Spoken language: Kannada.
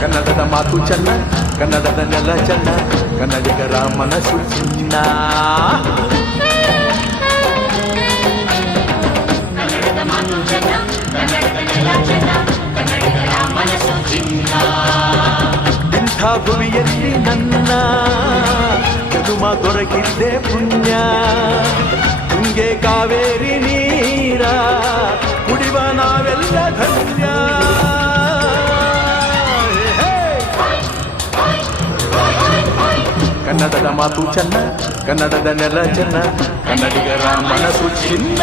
ಕನ್ನಡದ ಮಾತು ಚೆನ್ನ, ಕನ್ನಡದ ನೆಲ ಚೆನ್ನ, ಕನ್ನಡಿಗರ ಮನಸ್ಸು ಚಿನ್ನ. ಇಂಥ ಭುವಿಯಲ್ಲಿ ನನ್ನ ಜನುಮ ದೊರಕಿದ್ದೆ ಪುಣ್ಯ. ತುಂಗೆ ಕಾವೇರಿ ನೀರ ಕುಡಿವ ನಾವೆಲ್ಲ ಧನ್ಯ. ಕನ್ನಡದ ಮಾತು ಚೆನ್ನ, ಕನ್ನಡದ ನೆಲ ಚೆನ್ನ, ಕನ್ನಡಿಗರ ಮನಸ್ಸು ಚಿನ್ನ.